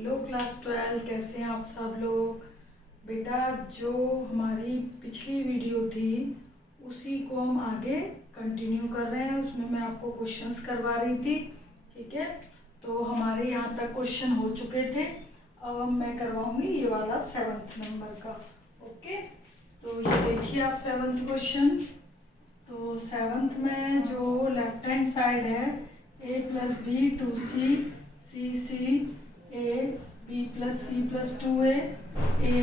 Hello class 12, कैसे हैं आप सब लोग। बेटा, जो हमारी पिछली वीडियो थी उसी को हम आगे कंटिन्यू कर रहे हैं। उसमें मैं आपको क्वेश्चंस करवा रही थी, ठीक है। तो हमारे यहाँ तक क्वेश्चन हो चुके थे। अब मैं करवाऊंगी ये वाला 7th नंबर का। ओके, तो ये देखिए आप 7th क्वेश्चन। तो 7th में जो लेफ्ट हैंड साइड है a + b 2c c c a b + c + 2a a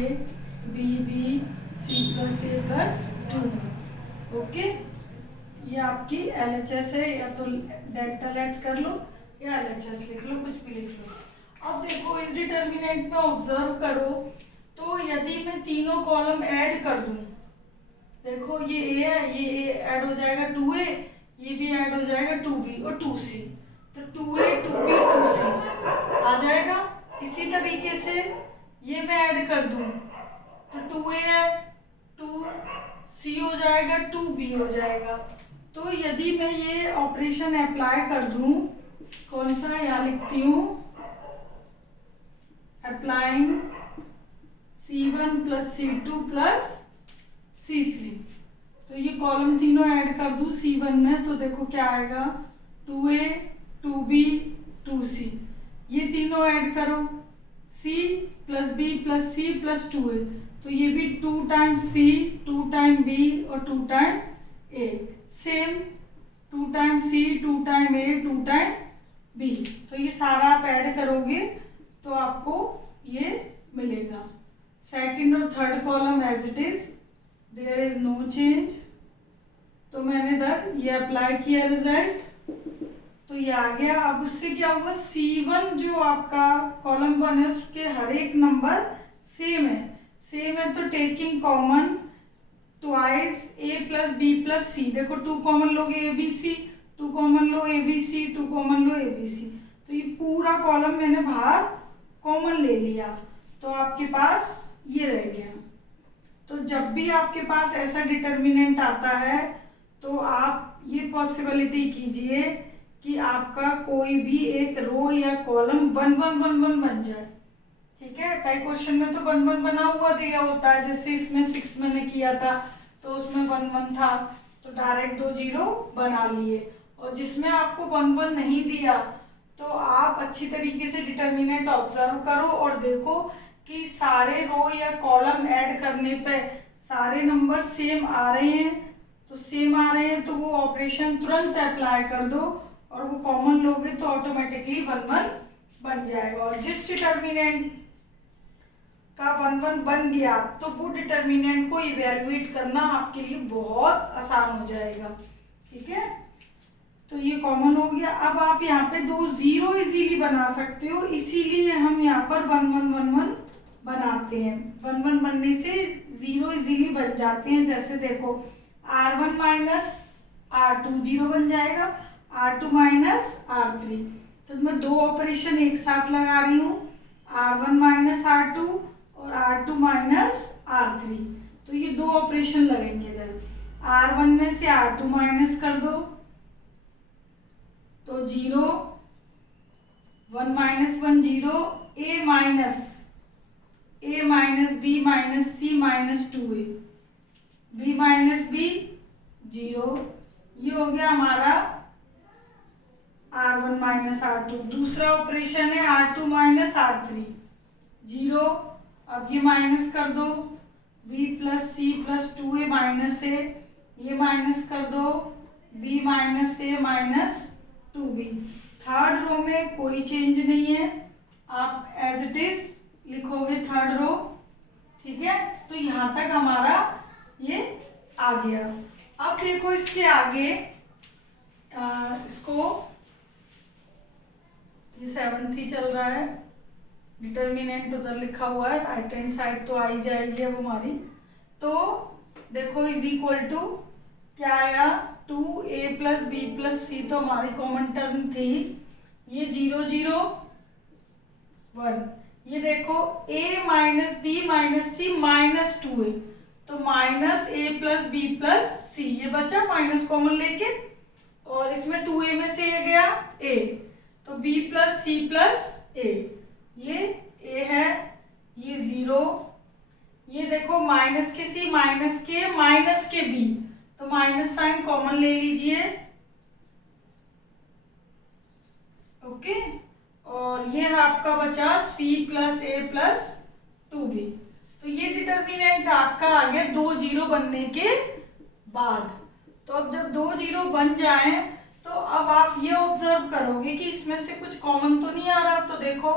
b b c + a + 2। Okay, ये आपकी LHS है, या तो डेल्टा लेट कर लो या LHS लिख लो, कुछ भी लिख लो। अब देखो इस डिटर्मिनेंट में ऑब्जर्व करो, तो यदि मैं तीनों कॉलम ऐड कर दूं, देखो ये a है, ये a ऐड हो जाएगा 2a, ये भी ऐड हो जाएगा 2b और 2c, तो 2a 2b 2c आ जाएगा। इसी तरीके से ये मैं ऐड कर दूं तो 2a है, 2c हो जाएगा, 2b हो जाएगा। तो यदि मैं ये ऑपरेशन अप्लाई कर दूं, कौन सा यहाँ लिखती हूँ, अप्लाइंग c1 + c2 + c3, तो ये कॉलम तीनों ऐड कर दूं c1 में, तो देखो क्या आएगा, 2a 2b 2c। ये तीनों ऐड करो, c + b + c + 2a, तो ये भी 2 टाइम्स c 2 टाइम b और 2 time a, same 2 time c 2 time a 2 time b। तो ये सारा आप ऐड करोगे तो आपको ये मिलेगा। सेकंड और third column as it is, there is no change. तो मैंने इधर ये अप्लाई किया रिजल्ट, तो ये आ गया। अब उससे क्या होगा, C1 जो आपका कॉलम 1 है उसके हर एक नंबर सेम है, तो taking common twice a + b + c, देखो 2 कॉमन लोगे a b c, 2 common low a b c, 2 common low a b c, तो ये पूरा कॉलम मैंने बाहर कॉमन ले लिया, तो आपके पास ये रह गया। तो जब भी आपके पास ऐसा डिटर्मिनेंट आता है तो आप ये पॉसिबिलिटी कीजिए कि आपका कोई भी एक रो या कॉलम 1 1 1 1 बन जाए, ठीक है। कई क्वेश्चन में तो 1 1 बना हुआ दिया होता है, जैसे इसमें 6 मैंने किया था तो उसमें 1 1 था, तो डायरेक्ट 2 0 बना लिए। और जिसमें आपको 1 1 नहीं दिया तो आप अच्छी तरीके से डिटर्मिनेंट ऑब्जर्व करो और देखो कि सारे रो या कॉलम ऐड करने पे सारे नंबर सेम आ रहे हैं, तो सेम आ रहे हैं तो वो ऑपरेशन तुरंत अप्लाई कर दो और वो कॉमन लोगे तो ऑटोमेटिकली 1 1 बन जाएगा। और जिस डिटर्मिनेंट का 1 1 बन गया तो वो डिटर्मिनेंट को इवेल्युएट करना आपके लिए बहुत आसान हो जाएगा, ठीक है। तो ये कॉमन हो गया। अब आप यहाँ पे 2 0 इजीली बना सकते हो, इसीलिए हम यहाँ पर 1 1 1 1 बनाते हैं। 1 1 बनने से 0 इजीली बन जाते हैं। जैसे देखो r1 - r2 0 बन जाएगा, r2 - r3, तो मैं 2 ऑपरेशन एक साथ लगा रही हूँ, r1 - r2 और r2 - r3, तो ये 2 ऑपरेशन लगेंगे। इधर r1 में से r2 माइनस कर दो तो 0, 1 - 1 0, a - b - c - 2a, b - b 0, ये हो गया हमारा r1 - r2। दूसरा ऑपरेशन है r2 - r3 0, अब ये माइनस कर दो, b + c + 2a minus a, ये माइनस कर दो, b - a - 2b। Third row में कोई चेंज नहीं है, आप एज इट इज लिखोगे थर्ड रो, ठीक है। तो यहाँ तक हमारा ये आ गया। अब देखो इसके आगे इसको, ये 7th ही चल रहा है, डिटर्मिनेंट उधर लिखा हुआ है, राइट हैंड साइड तो आई जाएगी अब हमारी। तो देखो इज इक्वल टू क्या आया, 2a + b + c, तो हमारी कॉमन टर्म थी ये 0 0 1। ये देखो a - b - c - 2a, तो -a + b + c, ये बचा माइनस कॉमन लेके, और इसमें 2a में से ये गया a, तो b + c + a, ये माइनस के बी, तो माइनस साइन कॉमन ले लीजिए। ओके, और ये आपका बचा c plus a plus 2b। तो ये डिटर्मिनेंट आपका आ गया 2 जीरो बनने के बाद। तो अब जब 2 जीरो बन जाए तो अब आप ये ऑब्जर्व करोगे कि इसमें से कुछ कॉमन तो नहीं आ रहा। तो देखो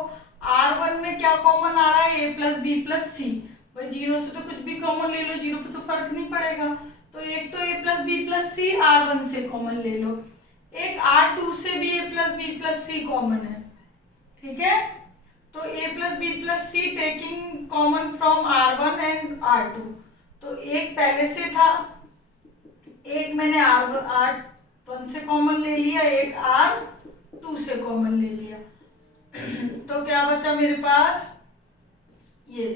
R1 में क्या कॉमन आ रहा है, a प्लस बी प्लस सी। भाई जीरो से तो कुछ भी कॉमन ले लो, जीरो पे तो फर्क नहीं पड़ेगा। तो एक तो a plus B plus C R1 से कॉमन ले लो, एक R2 से भी a plus B plus C common है। ठीक है, तो a plus B plus C taking common from R1 and R2। तो एक पहले से था, एक मैंने R1 से कॉमन ले लिया, एक R2 से कॉमन ले लिया। तो क्या बचा मेरे पास, ये।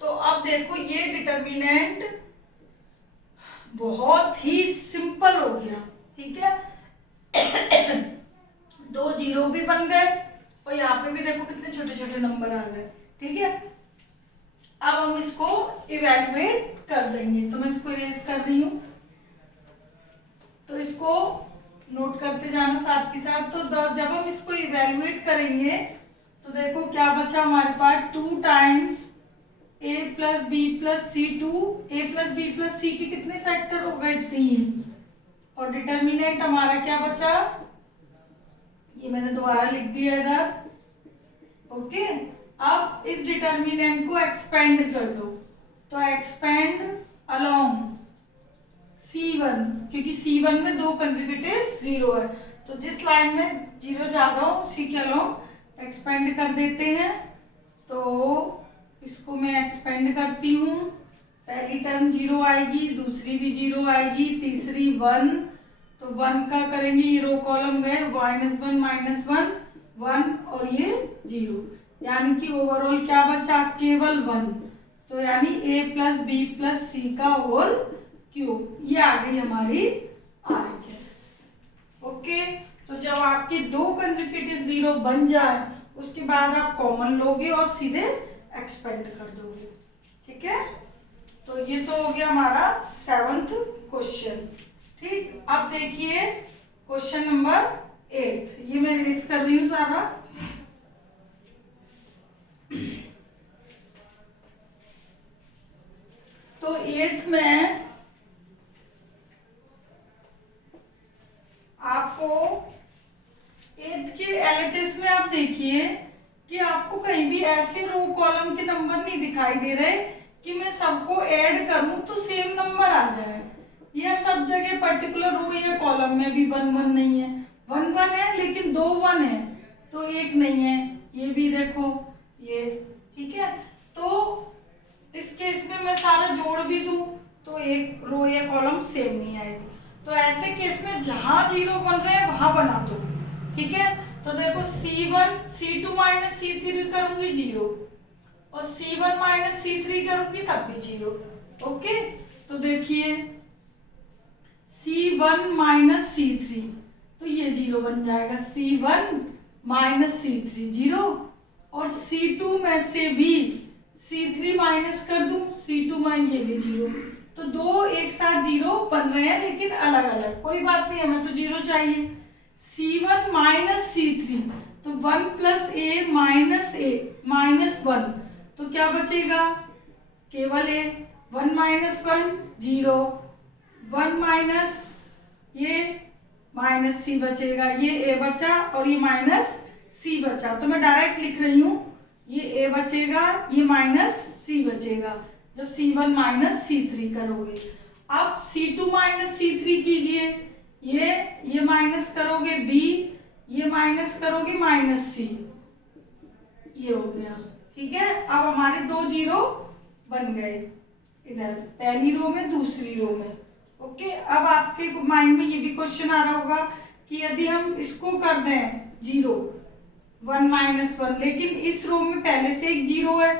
तो अब देखो ये डिटर्मिनेंट बहुत ही सिंपल हो गया। ठीक है, 2 जीरो भी बन गए और यहाँ पे भी देखो कितने छोटे छोटे नंबर आ गए। ठीक है, अब हम इसको इवैल्यूएट कर देंगे। तो मैं इसको इरेज कर रही हूँ, तो इसको नोट करते जाना साथ के साथ। तो जब हम इसको इवैल्यूएट करेंगे तो देखो क्या बचा हमारे पास, 2 times a plus B plus c, 2 a plus B plus c के कितने फैक्टर हो गए, 3। और डिटर्मिनेंट हमारा क्या बचा, ये मैंने दोबारा लिख दिया इधर। ओके, अब इस डिटर्मिनेंट को एक्सपेंड कर दो। तो एक्सपेंड अलोंग C1, क्योंकि C1 में 2 कंसेक्यूटिव जीरो है, तो जिस लाइन में जीरो ज्यादा हो उसी के अलोंग एक्सपेंड कर देते हैं। तो इसको मैं एक्सपेंड करती हूँ, पहली टर्म जीरो आएगी, दूसरी भी जीरो आएगी, तीसरी 1। तो 1 का करेंगे, ये रो कॉलम गए, -1 -1 1 और ये 0, यानी कि ओवरऑल क्या बचा, केवल 1। तो यानी a प्लस बी प्लस सी का होल क्यूब, ये आ गई हमारी RHS। ओके, तो जब आपके 2 कंसेक्यूटिव जीरो बन जाए उसके बाद आप कॉमन लोगे और सीधे एक्सपेंड कर दोगे। ठीक है, तो ये तो हो गया हमारा 7th क्वेश्चन। ठीक, अब देखिए क्वेश्चन नंबर 8, ये मैं रेस कर रही हूँ सारा। तो 8th में आपको 8th के LHS में आप देखिए कि आपको कहीं भी ऐसे रो कॉलम के नंबर नहीं दिखाई दे रहे कि मैं सबको ऐड करूं तो सेम नंबर आ जाए, या सब जगह पर्टिकुलर रो या कॉलम में भी 1 1 नहीं है, 1 1 है लेकिन 2 1 है तो 1 नहीं है। ये भी देखो ये। ठीक है, तो इस केस में मैं सारा जोड़ भी दूं तो एक रो या कॉलम सेम नहीं आएगी। तो ऐसे केस में जहां जीरो बन रहे हैं वहां बना दो। ठीक है, तो देखो C1 C2 माइनस C3 करूंगी 0 और C1 माइनस C3 करूंगी तब भी 0। ओके, तो देखिए C1 माइनस C3, तो ये 0 बन जाएगा, C1 माइनस C3 0, और C2 में से भी C3 माइनस कर दूं, C2 माइनस ये भी 0। तो 2 एक साथ 0 बन रहे हैं लेकिन अलग अलग, कोई बात नहीं, हमें तो 0 चाहिए। C1 माइनस C3, तो 1 plus a minus a minus 1, तो क्या बचेगा, केवल a। 1 माइनस 1 0, 1 माइनस ये माइनस c बचेगा, ये a बचा और ये माइनस c बचा। तो मैं डायरेक्ट लिख रही हूँ, ये a बचेगा, ये माइनस c बचेगा जब C1 माइनस C3 करोगे। अब C2 माइनस C3 कीजिए, ये माइनस करोगे b, ये माइनस करोगे माइनस c, ये हो गया। ठीक है, अब हमारे 2 जीरो बन गए इधर पहली रो में दूसरी रो में। ओके, अब आपके माइंड में ये भी क्वेश्चन आ रहा होगा कि यदि हम इसको कर दें 0 1 माइनस 1, लेकिन इस रो में पहले से एक 0 है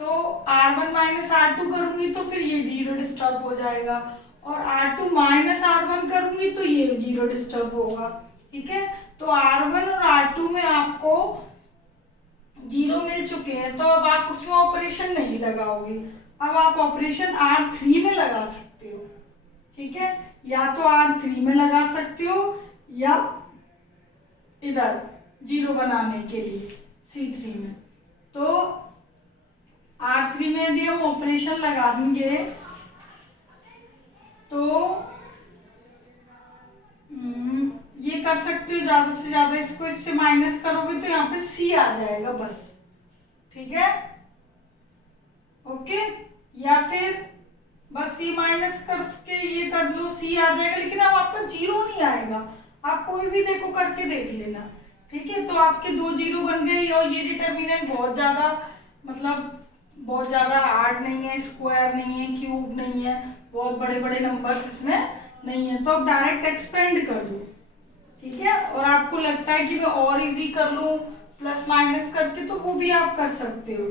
तो R1 माइनस R2 करूंगी तो फिर ये 0 डिस्टर्ब हो जाएगा, और R2 माइनस R1 करूंगी तो ये 0 डिस्टर्ब होगा। ठीक है, तो R1 और R2 में आपको 0 मिल चुके हैं, तो अब आप उसमें ऑपरेशन नहीं लगाओगे। अब आप ऑपरेशन R3 में लगा सकते हो, ठीक है, या तो R3 में लगा सकते हो या इधर 0 बनाने के लिए C3 में। तो R3 में यदि हम ऑपरेशन लगा देंगे तो ये कर सकते हो, ज्यादा से ज्यादा इसको इससे माइनस करोगे तो यहाँ पे C आ जाएगा बस, ठीक है, ओके। या फिर बस C माइनस करके ये कर लो, C आ जाएगा, लेकिन अब आपका 0 नहीं आएगा। आप कोई भी देखो करके देख लेना, ठीक है। तो आपके 2 0 बन गए और ये डिटर्मिनेंट बहुत ज्यादा मतलब बहुत ज्यादा हार्ड नहीं है, स्क्वायर नहीं है, क्यूब नहीं है, बहुत बड़े बड़े नंबर्स इसमें नहीं है। तो आप डायरेक्ट एक्सपेंड कर दो, ठीक है। और आपको लगता है कि मैं और इजी कर लूं प्लस माइनस करके, तो वो भी आप कर सकते हो।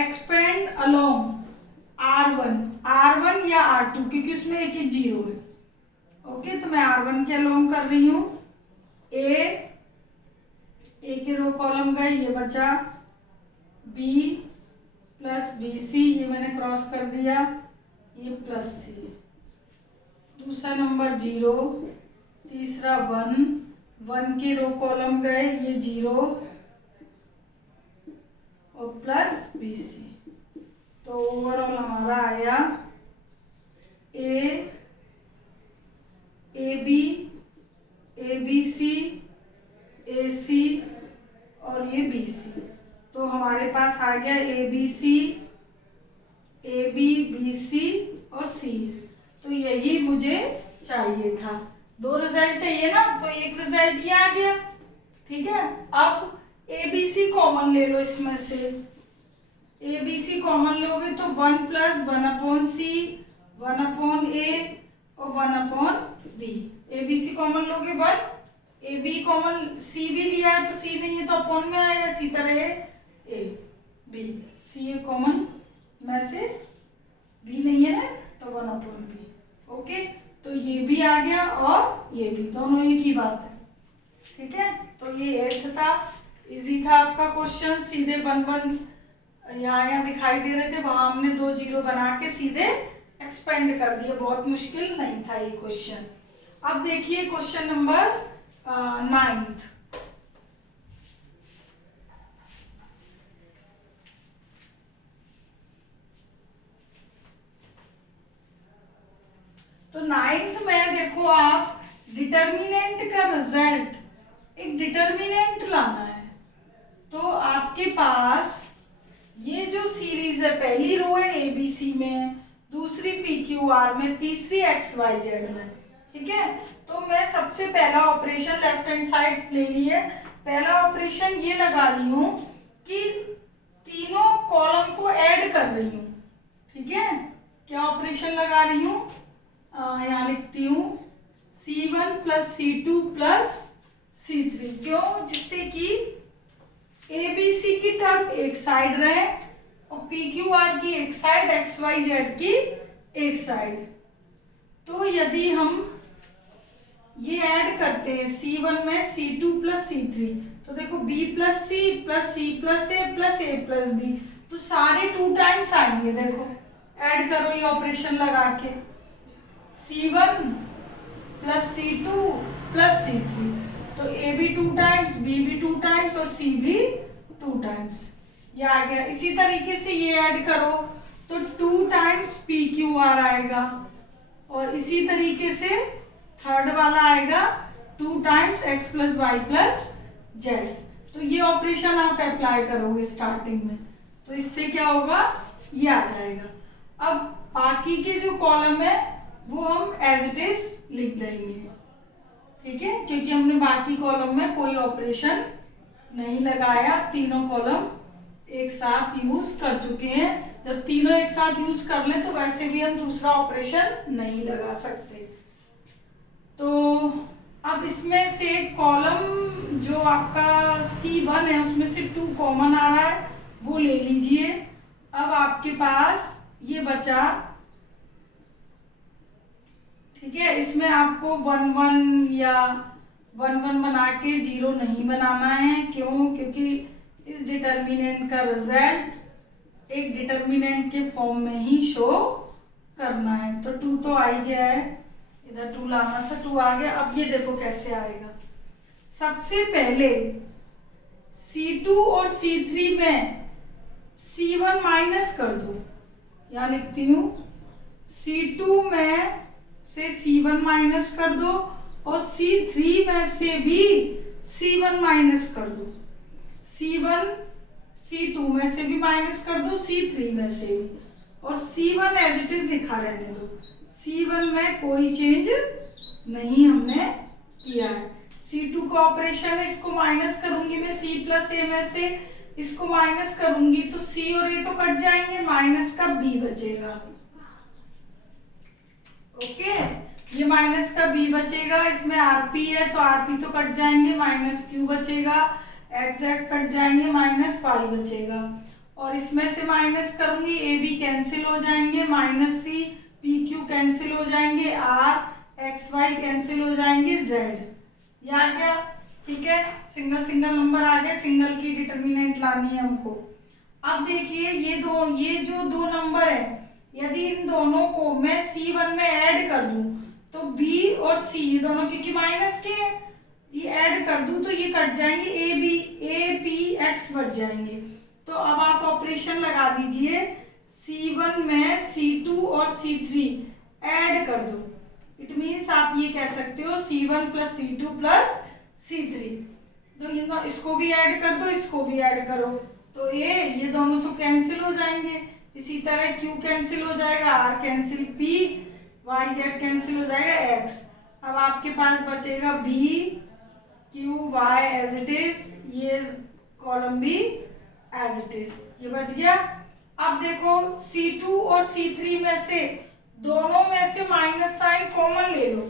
एक्सपेंड अलोंग R1 या R2, क्योंकि उसमें एक एक 0 है, ओके। तो मैं R1 के अलोंग कर रही हूँ। ए के रो कॉलम गए, ये बचा B प्लस BC, ये मैंने क्रॉस कर दिया, ये प्लस C। दूसरा नंबर 0, तीसरा 1 के रो कॉलम गए, ये 0 और प्लस BC। तो ओवरऑल हमारा आया AB, ABC, AC और ये BC। तो हमारे पास आ गया ABC, AB, BC और C। तो यही मुझे चाहिए था। 2 रिजल्ट चाहिए ना, तो एक रिजल्ट ये आ गया, ठीक है। अब ABC कॉमन ले लो इसमें से। ABC कॉमन लोगे तो 1 प्लस 1/C, 1/A और 1/B। ABC कॉमन लोगे 1, AB कॉमन C भी लिया है तो C नहीं है तो अपॉन में आएगा, इसी तरह A B, C कॉमन में से B नहीं है ना तो 1/B, ओके। तो ये भी आ गया और ये भी, दोनों एक ही बात है, ठीक है। तो ये 8th था, इजी था आपका क्वेश्चन। सीधे 1 यहाँ दिखाई दे रहे थे, वहां हमने 2 0 बना के सीधे एक्सपेंड कर दिया, बहुत मुश्किल नहीं था ये क्वेश्चन। अब देखिए क्वेश्चन नंबर 9th। तो 9th में देखो आप डिटर्मिनेंट का रिजल्ट, एक डिटर्मिनेंट लाना है। तो आपके पास ये जो सीरीज है, पहली रो है ABC में, दूसरी PQR में, तीसरी XYZ में, ठीक है। तो मैं सबसे पहला ऑपरेशन लेफ्ट हैंड साइड ले ली है। पहला ऑपरेशन ये लगा रही हूं कि तीनों कॉलम को ऐड कर रही हूं, ठीक है। क्या ऑपरेशन लगा रही हूं, यहाँ लिखती हूँ C1 plus C2 plus C3। क्यों, जिससे कि ABC की टर्म एक साइड रहे और PQR की एक साइड, XYZ की एक साइड। तो यदि हम ये ऐड करते हैं C1 में C2 प्लस C3, तो देखो B plus C plus C plus A plus A plus B, तो सारे 2 टाइम्स आएंगे। देखो ऐड करो ये ऑपरेशन लगा के, C1 plus C2 plus C3, तो A भी 2 टाइम्स, B भी 2 टाइम्स और C भी 2 टाइम्स, ये आ गया। इसी तरीके से ये ऐड करो तो 2 टाइम्स PQR आएगा और इसी तरीके से थर्ड वाला आएगा 2 times X plus Y plus Z. तो ये ऑपरेशन आप अप्लाई करोगे स्टार्टिंग में, तो इससे क्या होगा, ये आ जाएगा। अब बाकी के जो कॉलम है वो हम एज इट इज लिख देंगे, ठीक है, क्योंकि हमने बाकी कॉलम में कोई ऑपरेशन नहीं लगाया, तीनों कॉलम एक साथ यूज कर चुके हैं। जब तीनों एक साथ यूज कर ले तो वैसे भी हम दूसरा ऑपरेशन नहीं लगा सकते। तो अब इसमें से कॉलम जो आपका C1 है उसमें से 2 कॉमन आ रहा है, वो ले लीजिए। अब आपके पास ये बचा, ठीक है। इसमें आपको 1 1 या 1 1 बना के 0 नहीं बनाना है। क्यों, क्योंकि इस डिटर्मिनेंट का रिजल्ट एक डिटर्मिनेंट के फॉर्म में ही शो करना है। तो 2 तो आ ही गया है, इधर 2 लाना था, 2 आ गया। अब ये देखो कैसे आएगा। सबसे पहले C2 और C3 में C1 माइनस कर दो, यहाँ लिखती हूँ C2 में से C1 माइनस कर दो और C3 में से भी C1 माइनस कर दो। C1 C2 में से भी माइनस कर दो, C3 में से भी, और C1 एज इट इज लिखा रहने दो। C1 में कोई चेंज नहीं हमने किया है। C2 का ऑपरेशन है, इसको माइनस करूंगी मैं C प्लस A में से, इसको माइनस करूंगी तो C और A तो कट जाएंगे, माइनस का B बचेगा। ओके, ये माइनस का B बचेगा, इसमें RP है तो RP तो कट जाएंगे, माइनस Q बचेगा, एग्जैक्ट कट जाएंगे, माइनस Y बचेगा। और इसमें से माइनस करूंगी AB कैंसिल हो जाएंगे, माइनस C PQ कैंसिल हो जाएंगे, R XY कैंसिल हो जाएंगे, Z। ये आ गया, ठीक है। सिंगल सिंगल नंबर आ गए, सिंगल की डिटर्मिनेंट लानी है हमको। अब देखिए ये जो दो नंबर है, यदि इन दोनों को मैं C1 में ऐड कर दूं तो B और C ये दोनों क्योंकि माइनस के हैं, ये ऐड कर दूं तो ये कट जाएंगे, APX बच जाएंगे। तो अब आप ऑपरेशन लगा दीजिए, C1 में C2 और C3 ऐड कर दो। इट मीन्स आप ये कह सकते हो C1 plus C2 plus C3। तो इसको भी ऐड कर दो, इसको भी ऐड करो तो ये दोनों तो कैंसिल हो जाएंगे। इसी तरह Q कैंसिल हो जाएगा, R cancel, P YZ cancel हो जाएगा, X। अब आपके पास बचेगा B Q Y as it is, ये कॉलम भी एज इट इज, ये बच गया। अब देखो C2 और C3 में से दोनों में से माइनस साइन कॉमन ले लो।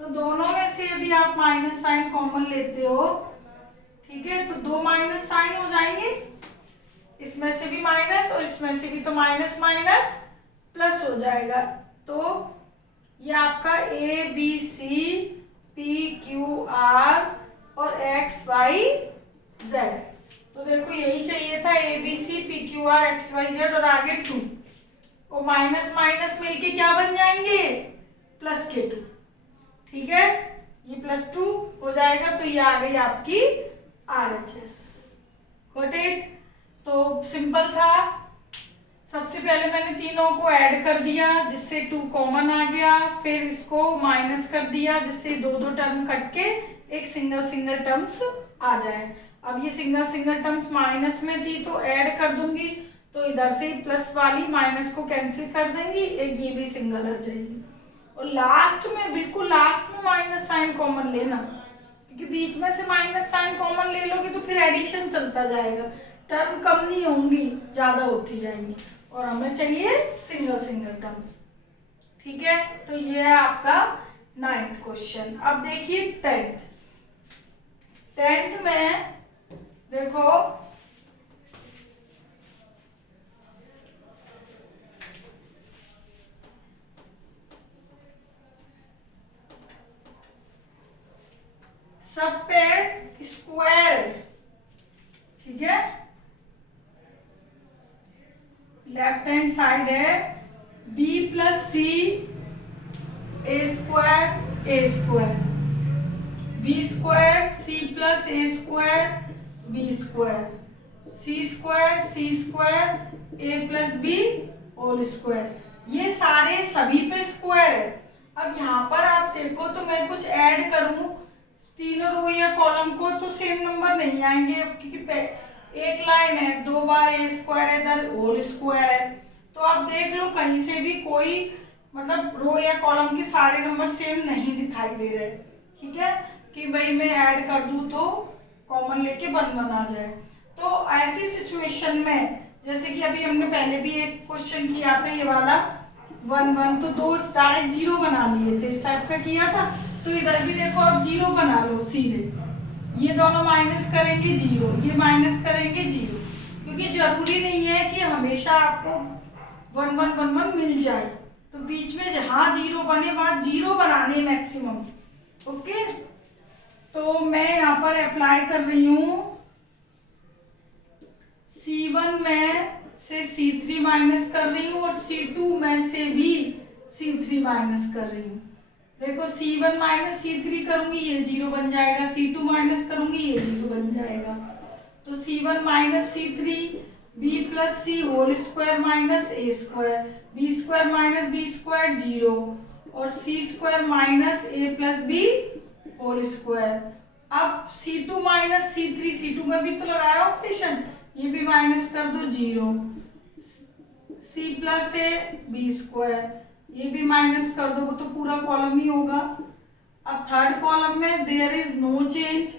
तो दोनों में से यदि आप माइनस साइन कॉमन लेते हो, ठीक है, तो 2 माइनस साइन हो जाएंगे, इसमें से भी माइनस और इसमें से भी, तो माइनस माइनस प्लस हो जाएगा। तो ये आपका ABC PQR और XYZ। तो देखो यही चाहिए था, ABC PQR XYZ और आगे 2, और माइनस माइनस मिलके क्या बन जाएंगे, प्लस के 2, ठीक है। ये +2 हो जाएगा, तो ये आ गई आपकी RHS। Got it. तो सिंपल था। सबसे पहले मैंने तीनों को ऐड कर दिया जिससे 2 कॉमन आ गया, फिर इसको माइनस कर दिया जिससे 2 टर्म कट के एक सिंगल टर्म्स आ जाए। अब ये सिंगल टर्म्स माइनस में थी तो ऐड कर दूंगी, तो इधर से प्लस वाली माइनस को कैंसिल कर देंगी, एक ये भी सिंगल आ जाएगी। और लास्ट में, बिल्कुल लास्ट में माइनस साइन कॉमन लेना, क्योंकि बीच में से माइनस साइन कॉमन ले लोगे तो फिर एडिशन चलता जाएगा, टर्म कम नहीं होंगी, ज्यादा होती जाएंगी, और हमें चाहिए सिंगल टर्म्स, ठीक है। तो ये है आपका 9th क्वेश्चन। अब देखिए 10th में देखो सब पेड़ स्क्वायर, ठीक है, लेफ्ट हैंड साइड है B plus C A square B square C plus A square B square C square A plus B whole square. ये सारे सभी पे स्क्वायर है। अब यहाँ पर आप देखो तो मैं कुछ ऐड करूं तीनों रो या कॉलम को तो सेम नंबर नहीं आएंगे, क्योंकि एक लाइन है, 2 बार A स्क्वायर है, इधर होल स्क्वायर है। तो आप देख लो कहीं से भी कोई मतलब रो या कॉलम के सारे नंबर सेम नहीं दिखाई दे रहे, ठीक है, कि भाई मैं ऐड कर दूं तो कॉमन लेके 1 बना जाए। तो ऐसी सिचुएशन में जैसे कि अभी हमने पहले भी एक क्वेश्चन किया था, ये वाला 1 1, तो 2 डायरेक्ट 0 बना लिए थे, इस टाइप का किया था। तो इधर भी देखो अब 0 बना लो सीधे, ये दोनों माइनस करेंगे 0, ये माइनस करेंगे 0, क्योंकि जरूरी नहीं है कि हमेशा आपको 1 1 1 1 मिल जाए। तो बीच में जहां 0 बने वहां 0 बनाने मैक्सिमम। ओके, तो मैं यहाँ पर अप्लाई कर रही हूँ C1 में से C3 C2 में से भी C3 माइनस कर रही हूँ। देखो C1 माइनस C3 करूंगी ये 0 बन जाएगा, C2 माइनस करूंगी ये 0 बन जाएगा। तो C1 minus C3 b plus C whole square minus a square, B square minus b square 0 और c square minus a plus b whole square. अब C2 माइनस C3, C2 में भी तो लगाया ऑपरेशन, ये भी माइनस कर दो 0, सी प्लस ए बी स्क्वायर, ये भी माइनस कर दो, वो तो पूरा कॉलम ही होगा। अब थर्ड कॉलम में there is no change.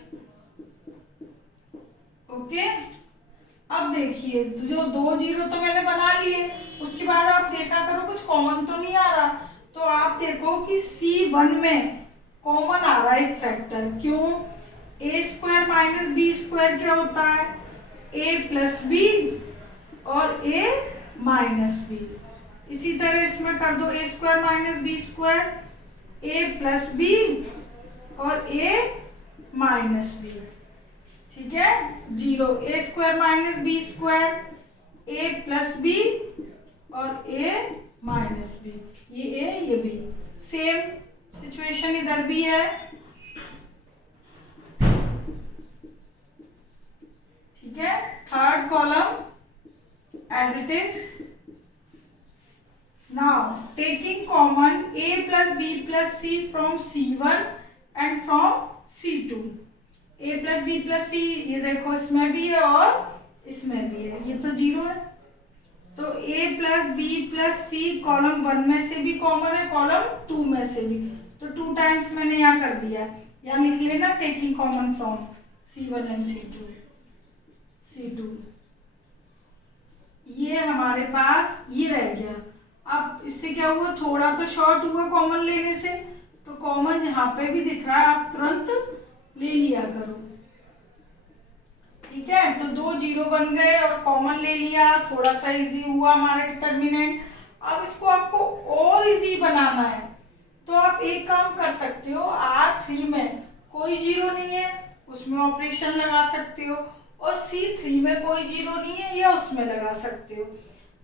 Okay, अब देखिए जो 2 0 तो मैंने बना लिए, उसके बाद आप देखा करो कुछ कॉमन तो नहीं आ रहा। तो आप देखो कि C1 में कॉमन आ रहा है एक फैक्टर, क्यों? ए स्क्वायर माइनस बी स्क्वायर क्या होता है? ए प्लस बी और ए माइनस बी। इसी तरह इसमें कर दो ए स्क्वायर माइनस बी स्क्वायर, ए प्लस बी और ए माइनस बी, ठीक है? 0, ए स्क्वायर माइनस बी स्क्वायर, ए प्लस बी और ए माइनस बी, ये ए ये बी। सेम सिचुएशन इधर भी है, ठीक है? Third column as it is. Now taking common a plus b plus c from C1 and from C2. a plus b plus c ये देखो इसमें भी है और इसमें भी है, ये तो 0 है। तो a plus b plus c column 1 में से भी कॉमन है, कॉलम 2 में से भी, तो 2 टाइम्स मैंने यहाँ कर दिया। यहाँ लिख लेना taking common from C1 and C2। ये हमारे पास ये रह गया। अब इससे क्या हुआ, थोड़ा तो शॉर्ट हुआ कॉमन लेने से, तो कॉमन यहाँ पे भी दिख रहा है, आप तुरंत ले लिया करो, ठीक है? तो 2 0 बन गए और कॉमन ले लिया, थोड़ा सा इजी हुआ हमारा डिटर्मिनेंट। अब इसको आपको और इजी बनाना है, तो आप एक काम कर सकते हो, R3 में कोई 0 नहीं है, उसमें ऑपरेशन लगा सकते हो, और C3 में कोई 0 नहीं है, या उसमें लगा सकते हो।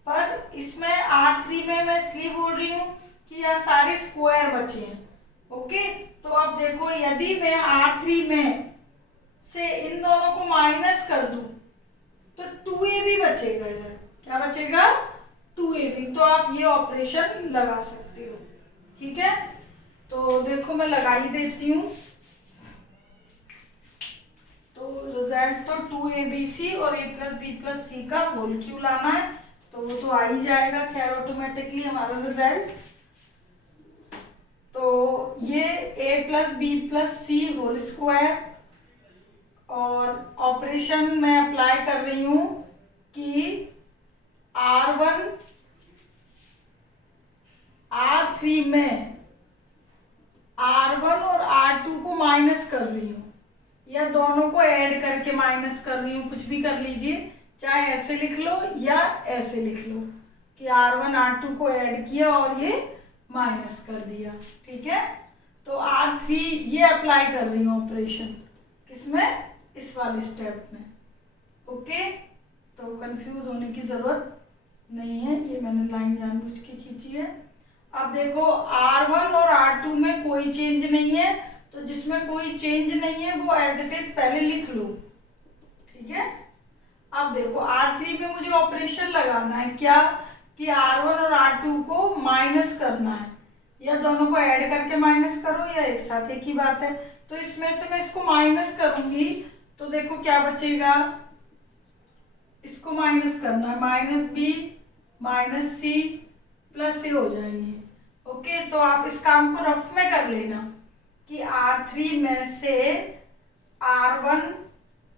पर इसमें R3 में मैं इसलिए बोल रही हूँ कि यहाँ सारे स्क्वायर बचे हैं। ओके, तो अब देखो यदि मैं R3 में से इन दोनों को माइनस कर दूं तो 2ab बचेगा, इधर क्या बचेगा? 2ab। तो आप ये ऑपरेशन लगा सकते हो, ठीक है? तो देखो मैं लगा ही देती हूँ। तो रिजल्ट तो 2abc और a प्लस बी प्लस सी का होल क्यू लाना है, तो वो तो आ ही जाएगा खैर ऑटोमेटिकली हमारा रिजल्ट। तो ये a plus B plus C whole square, और ऑपरेशन मैं अप्लाई कर रही हूँ कि R1 R3 में R1 और R2 को माइनस कर रही हूँ, या दोनों को ऐड करके माइनस कर रही हूँ, कुछ भी कर लीजिए, चाहे ऐसे लिख लो या ऐसे लिख लो कि R1 R2 को ऐड किया और ये माइनस कर दिया, ठीक है? तो R3 ये अप्लाई कर रही हूँ ऑपरेशन, किसमें? इस वाले स्टेप में। ओके, तो कंफ्यूज होने की जरूरत नहीं है, ये मैंने लाइन जानबूझ के खींची है। अब देखो R1 और R2 में कोई चेंज नहीं है, तो जिसमें कोई चेंज नहीं है वो एज इट इज पहले लिख लो, ठीक है? अब देखो R3 में मुझे ऑपरेशन लगाना है, क्या? कि R1 और R2 को माइनस करना है, या दोनों को ऐड करके माइनस करो या एक साथ, एक ही बात है। तो इसमें से मैं इसको माइनस करूंगी तो देखो क्या बचेगा, इसको माइनस करना है, minus b minus c plus a हो जाएंगे। ओके, तो आप इस काम को रफ में कर लेना कि R3 में से R1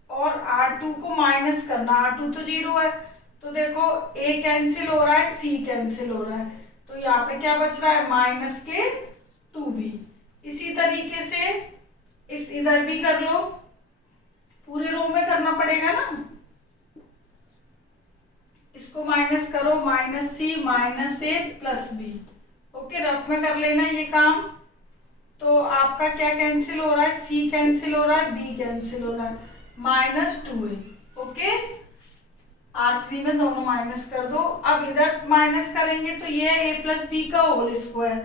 और R2 को माइनस करना। R2 तो 0 है, तो देखो A कैंसिल हो रहा है, C कैंसिल हो रहा है, तो यहाँ पे क्या बच रहा है? माइनस के 2b। इसी तरीके से इस इधर भी कर लो, पूरे रो में करना पड़ेगा ना। इसको माइनस करो, minus C minus a plus B. Okay, rough में कर लेना ये काम। तो आपका क्या कैंसिल हो रहा है? सी कैंसिल हो रहा है, बी कैंसिल हो रहा है, माइनस 2a। ओके, R3 में दोनों माइनस कर दो। अब इधर माइनस करेंगे तो ये a प्लस बी का whole square,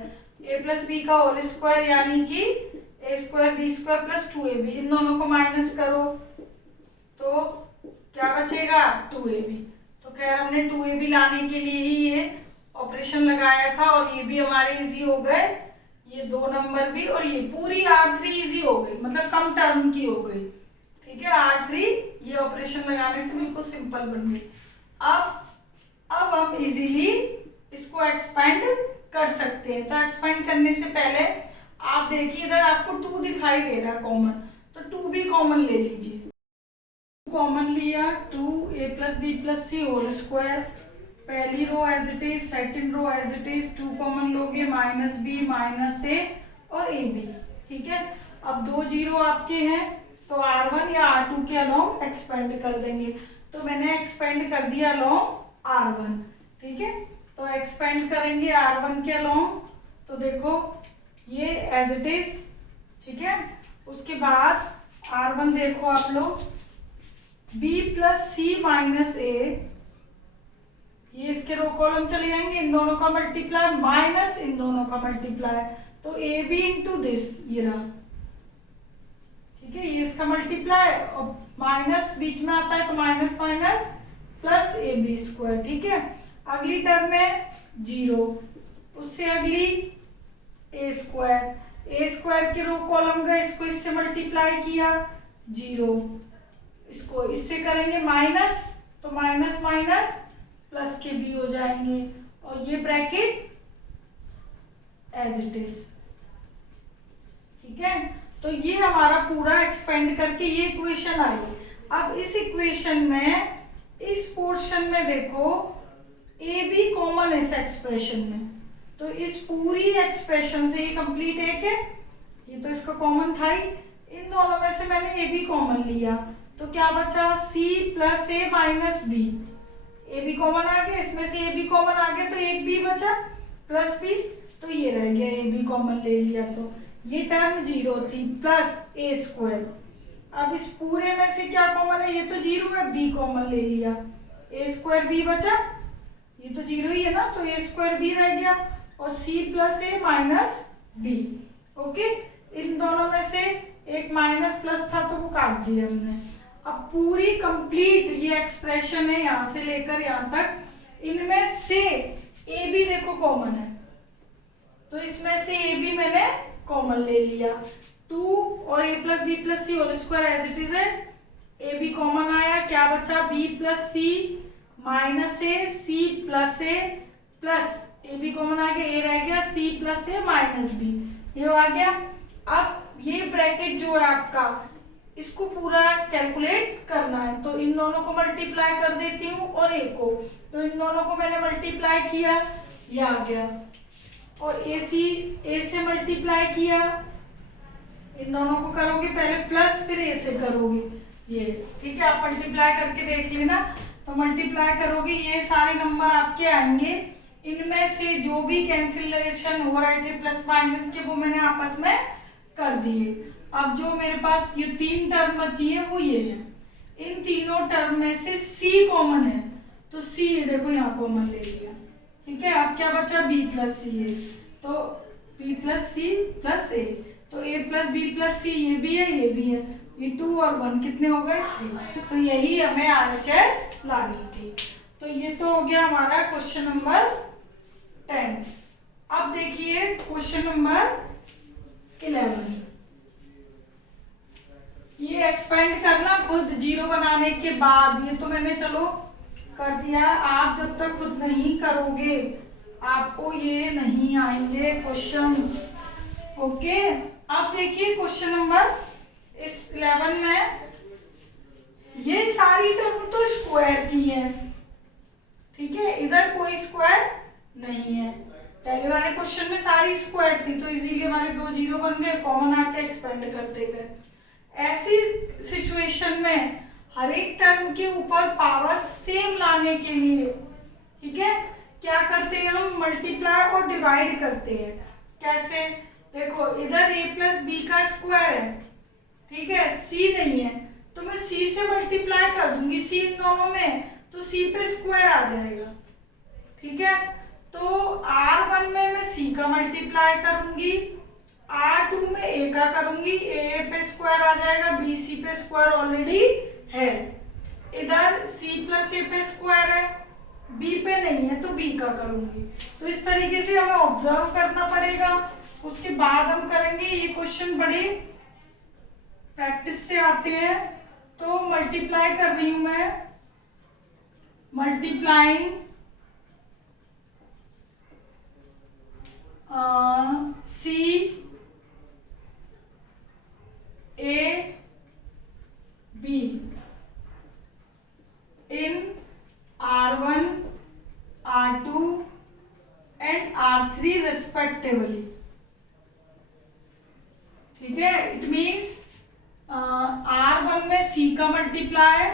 a plus B का होल स्क्वायर यानी कि a square B square plus 2ab, इन दोनों को माइनस करो तो क्या बचेगा 2ab। तो खैर हमने 2ab लाने के लिए ही ये ऑपरेशन लगाया था और ये भी हमारे इजी हो गए, ये 2 नंबर भी, और ये पूरी R3 इजी हो गई, मतलब कम टर्म की हो गई। ठीक है, R3 ये ऑपरेशन लगाने से बिल्कुल सिंपल बन गई। अब हम इजीली इसको एक्सपेंड कर सकते हैं। तो एक्सपेंड करने से पहले आप देखिए इधर आपको 2 दिखाई दे रहा है कॉमन, तो 2 भी कॉमन ले लीजिए। कॉमन लिया 2a प्लस बी प्लस सी होल स्क्वायर, पहली row as it is, second row as it is, 2 common लोगे माइनस बी माइनस ए और ए बी। ठीक है, अब 2 जीरो आपके हैं तो R1 या R2 के अलोंग एक्सपेंड कर देंगे। तो मैंने एक्सपेंड कर दिया अलोंग R1। ठीक है, तो एक्सपेंड करेंगे R1 के अलोंग, तो देखो ये एज इट इज। ठीक है, उसके बाद R1 देखो आप लोग b प्लस सी माइनस ए, ये इसके रो कॉलम चले जाएंगे, इन दोनों का मल्टीप्लाई माइनस इन दोनों का मल्टीप्लाई, तो ए बी इंटू दिस ये रहा। ठीक है, ये इसका मल्टीप्लाई और माइनस बीच में आता है तो माइनस माइनस प्लस ए बी स्क्वायर। ठीक है, अगली टर्म में 0, उससे अगली ए स्क्वायर के रो कॉलम गए, इसको इससे मल्टीप्लाई किया 0, इसको इससे करेंगे माइनस, तो माइनस माइनस प्लस के भी हो जाएंगे और ये ब्रैकेट एज इट इज। ठीक है, तो ये हमारा पूरा एक्सपेंड करके ये इक्वेशन आई। अब इस इक्वेशन में इस पोर्शन में देखो ए बी कॉमन है इस एक्सप्रेशन में, तो इस पूरी एक्सप्रेशन से ये कंप्लीट एक है, ये तो इसका कॉमन था ही, इन दोनों में से मैंने ए बी कॉमन लिया तो क्या बचा c plus a minus b, a b common आ गया, इसमें से ए बी कॉमन आ गया तो एक बी बचा प्लस बी, तो ये रह गया ए बी कॉमन ले लिया तो ये टर्म 0 थी प्लस ए स्क्वायर। अब इस पूरे में से क्या कॉमन है, ये तो 0 है, बी कॉमन ले लिया, ए स्क्वायर बी बचा, ये तो 0 ही है ना, तो ए स्क्वायर बी रह गया और c plus a minus B. Okay, इन दोनों में से एक माइनस प्लस था तो वो काट दिया हमने। अब पूरी कंप्लीट ये एक्सप्रेशन है यहाँ से लेकर यहाँ तक, इनमें से ए बी देखो कॉमन है, तो इसमें से ए बी मैंने कॉमन ले लिया, 2 और a plus B plus C whole square as it is है, ए बी कॉमन आया, क्या बचा b plus c minus a, c plus a plus A b common आ गया, ए रह गया c plus a minus b, ये आ गया। अब ये ब्रैकेट जो है आपका, इसको पूरा कैलकुलेट करना है, तो इन दोनों को मल्टीप्लाई कर देती हूँ और ए को, तो इन दोनों को मैंने मल्टीप्लाई किया, ये आ गया, और ए से मल्टीप्लाई किया, इन दोनों को करोगे पहले प्लस फिर ए से करोगे ये। ठीक है, आप मल्टीप्लाई करके देख लेना, तो मल्टीप्लाई करोगे ये सारे नंबर आपके आएंगे, इनमें से जो भी कैंसिलेशन हो रहे थे प्लस माइनस के वो मैंने आपस में कर दिए। अब जो मेरे पास ये 3 टर्म बची है वो ये है, इन तीनों टर्म में से c कॉमन है तो c देखो यहाँ कॉमन ले लिया। ठीक है, अब क्या बचा b प्लस सी है, तो b प्लस सी प्लस ए, तो a प्लस बी प्लस सी ये भी है ये भी है, ये 2 और 1 कितने हो गए 3, तो यही हमें RHS लानी थी। तो ये तो हो गया हमारा क्वेश्चन नंबर 10। अब देखिए क्वेश्चन नंबर 11, ये एक्सपेंड करना खुद 0 बनाने के बाद, ये तो मैंने चलो कर दिया, आप जब तक खुद नहीं करोगे आपको ये नहीं आएंगे क्वेश्चन। ओके, अब देखिए क्वेश्चन नंबर 11 में ये सारी टर्म तो स्क्वायर की है। ठीक है, इधर कोई स्क्वायर नहीं है, पहले वाले क्वेश्चन में सारी स्क्वायर थी तो इजीली हमारे 2 0 बन गए, कॉमन आके एक्सपेंड करते गए। ऐसी सिचुएशन में हर एक टर्म के ऊपर पावर सेम लाने के लिए, ठीक है, क्या करते हैं हम मल्टीप्लाई और डिवाइड करते हैं। कैसे, देखो इधर a प्लस बी का स्क्वायर है, ठीक है, c नहीं है तो मैं c से मल्टीप्लाई कर दूंगी, c इन दोनों में तो सी पे स्क्वायर आ जाएगा। ठीक है, तो R1 में मैं सी का मल्टीप्लाई करूंगी, R2 में ए का करूंगी, ए पे स्क्वायर आ जाएगा, बी सी पे स्क्वायर ऑलरेडी है, इधर सी प्लस ए पे स्क्वायर है, बी पे नहीं है तो बी का करूंगी। तो इस तरीके से हमें ऑब्जर्व करना पड़ेगा, उसके बाद हम करेंगे। ये क्वेश्चन बड़े प्रैक्टिस से आते हैं। तो मल्टीप्लाई कर रही हूं मैं, multiplying C A B in R1, R2 and R3 respectively। ठीक है, इट मीन्स R1 में C का मल्टीप्लाई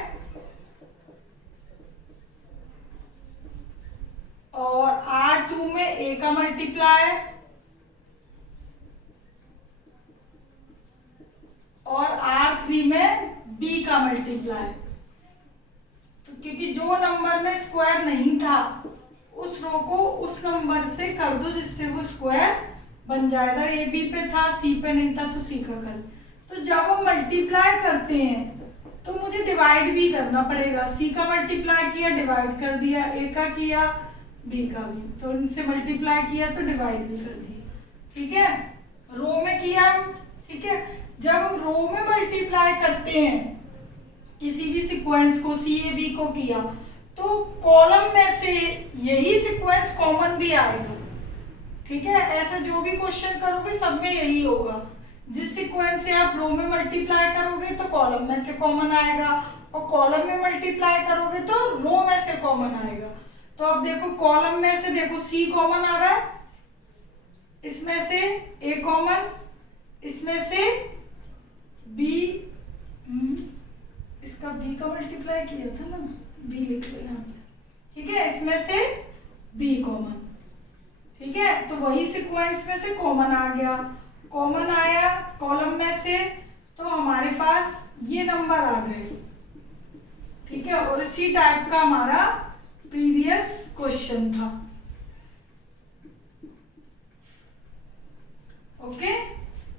और R2 में A का मल्टीप्लाई और R3 में B का मल्टीप्लाई। तो क्योंकि जो नंबर में स्क्वायर नहीं था उस रो को उस नंबर से कर दो जिससे वो स्क्वायर बन जाए। इधर ए बी पे था, सी पे नहीं था तो सी का कर। तो जब हम मल्टीप्लाई करते हैं तो मुझे डिवाइड भी करना पड़ेगा। सी का मल्टीप्लाई किया, डिवाइड कर दिया, ए का किया, बी का भी, तो इनसे मल्टीप्लाई किया तो डिवाइड भी कर दिया। ठीक है, रो में किया। ठीक है, जब हम रो में मल्टीप्लाई करते हैं किसी भी सीक्वेंस को, सी ए बी को किया, तो कॉलम में से यही सीक्वेंस कॉमन भी आएगा। ठीक है, ऐसा जो भी क्वेश्चन करोगे सब में यही होगा। जिस सीक्वेंस से आप रो में मल्टीप्लाई करोगे तो कॉलम में से कॉमन आएगा, और कॉलम में मल्टीप्लाई करोगे तो रो में से कॉमन आएगा। तो अब देखो कॉलम में से देखो सी कॉमन आ रहा है, इसमें से ए कॉमन, इसमें से बी, इसका बी का मल्टीप्लाई किया था ना, बी लिख लो यहाँ पे। ठीक है, इसमें से बी कॉमन। ठीक है, तो वही सीक्वेंस में से कॉमन आ गया, कॉमन आया कॉलम में से, तो हमारे पास ये नंबर आ गए। ठीक है, और इसी टाइप का हमारा प्रीवियस क्वेश्चन था। ओके,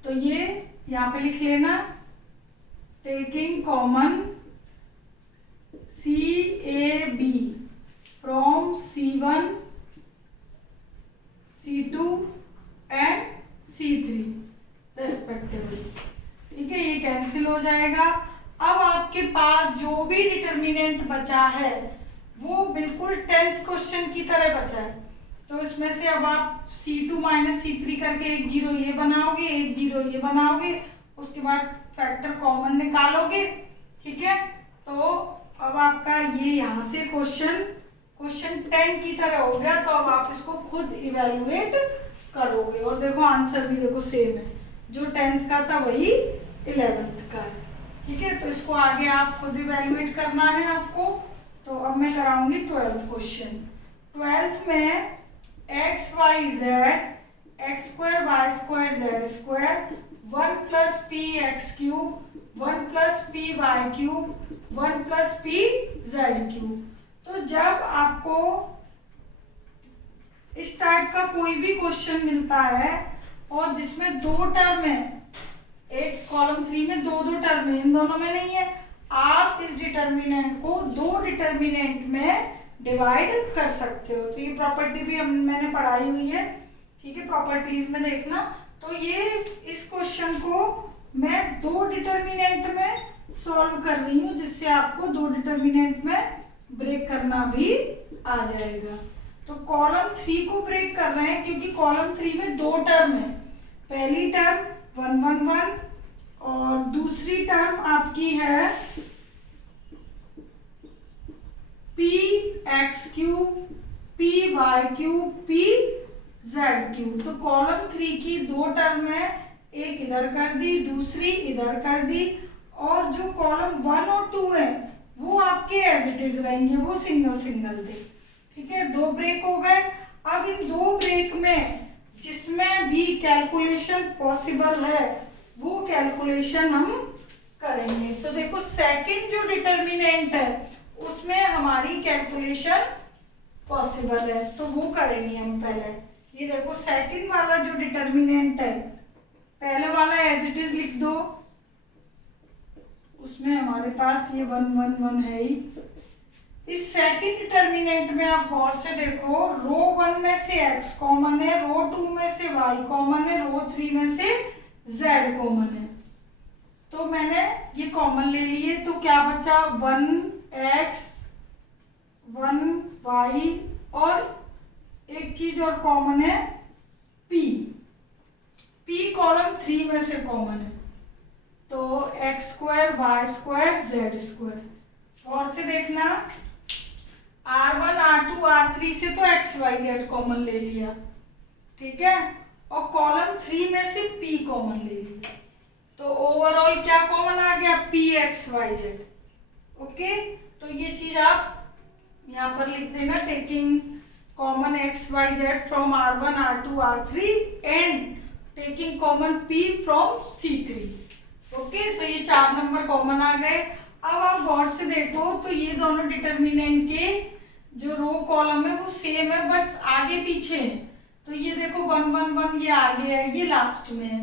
तो ये यहाँ पे लिख लेना, taking common C A B from C1, C2 and C3 respectively. ठीक है, ये कैंसिल हो जाएगा। अब आपके पास जो भी डिटर्मिनेंट बचा है वो बिल्कुल 10th क्वेश्चन की तरह बचा है। तो इसमें से अब आप C2 माइनस C3 करके एक जीरो ये बनाओगे, एक जीरो ये बनाओगे, उसके बाद फैक्टर कॉमन निकालोगे। ठीक है, तो अब आपका ये यहाँ से क्वेश्चन 10 की तरह हो गया। तो अब आप इसको खुद इवेलुएट करोगे, और देखो आंसर भी देखो सेम है, जो 10th का था वही 11th का है। ठीक है, तो इसको आगे आप खुद इवेलुएट करना है आपको। तो अब मैं कराऊंगी 12th क्वेश्चन। 12th में x y z x square y square z square 1 plus p x cube 1 plus p y cube 1 plus p z cube. तो जब आपको इस टाइप का कोई भी क्वेश्चन मिलता है और जिसमें दो टर्म है, एक कॉलम 3 में दो टर्म है, इन दोनों में नहीं है, आप इस डिटर्मिनेंट को दो डिटर्मिनेंट में डिवाइड कर सकते हो। तो ये प्रॉपर्टी भी मैंने पढ़ाई हुई है। ठीक है, प्रॉपर्टीज में देखना। तो ये इस क्वेश्चन को मैं दो डिटर्मिनेंट में सॉल्व कर रही हूँ, जिससे आपको दो डिटर्मिनेंट में ब्रेक करना भी आ जाएगा। तो कॉलम 3 को ब्रेक कर रहे हैं क्योंकि कॉलम 3 में दो टर्म है। पहली टर्म 1 1 1 और दूसरी टर्म आपकी है p x cube p y cube p z cube. तो कॉलम 3 की दो टर्म है, एक इधर कर दी, दूसरी इधर कर दी, और जो कॉलम 1 और 2 है वो आपके एज इट इज रहेंगे, वो सिंगल सिंगल थे। ठीक है, दो ब्रेक हो गए। अब इन दो ब्रेक में जिसमें भी कैलकुलेशन पॉसिबल है वो कैलकुलेशन हम करेंगे। तो देखो सेकंड जो डिटर्मिनेंट है उसमें हमारी ही कैलकुलेशन पॉसिबल है, तो वो करेंगे हम पहले। ये देखो सेकंड वाला जो डिटर्मिनेंट है, पहले वाला एज इट इज लिख दो, उसमें हमारे पास ये 1 1 1 है ही। इस सेकंड डिटर्मिनेंट में आप गौर से देखो, रो 1 में से x कॉमन है, रो 2 में से y कॉमन है, रो 3 में से z कॉमन है। तो मैंने ये कॉमन ले लिए, तो क्या बचा 1x 1y और एक चीज और कॉमन है p। p कॉलम 3 में से कॉमन है, तो x square y square z square. और से देखना R1 R2 R3 से तो x y z कॉमन ले लिया, ठीक है, और कॉलम 3 में से p कॉमन ले लिया, तो ओवरऑल क्या कॉमन आ गया p x y z। Okay, तो ये चीज आप यहाँ पर लिख देना, taking common x y z from R1 R2 R3 and taking common p from C3। Okay, तो ये 4 नंबर कॉमन आ गए। अब आप गौर से देखो तो ये दोनों डिटर्मिनेंट के जो रो कॉलम है वो सेम है, बट आगे पीछे है। तो ये देखो 1 1 1 ये आगे है, ये लास्ट में है,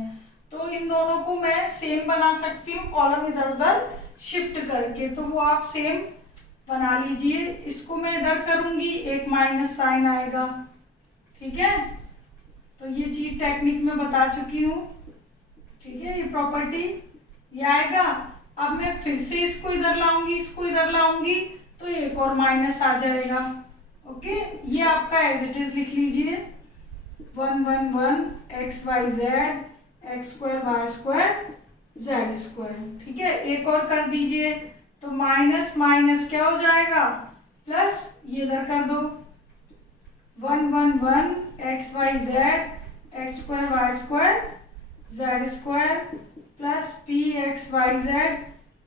तो इन दोनों को मैं सेम बना सकती हूँ कॉलम इधर उधर शिफ्ट करके, तो वो आप सेम बना लीजिए। इसको मैं इधर करूंगी, एक माइनस साइन आएगा, ठीक है, तो ये चीज टेक्निक में बता चुकी हूँ, ठीक है, ये प्रॉपर्टी ये आएगा। अब मैं फिर से इसको इधर लाऊंगी, इसको इधर लाऊंगी, तो एक और माइनस आ जाएगा। ओके, ये आपका एज इट इज लिख लीजिए, 1 1 1 x y z x square y square z square, ठीक है। एक और कर दीजिए, तो माइनस माइनस क्या हो जाएगा, प्लस, ये इधर कर दो, 1 1 1 x y z x square y square z square plus p x y z,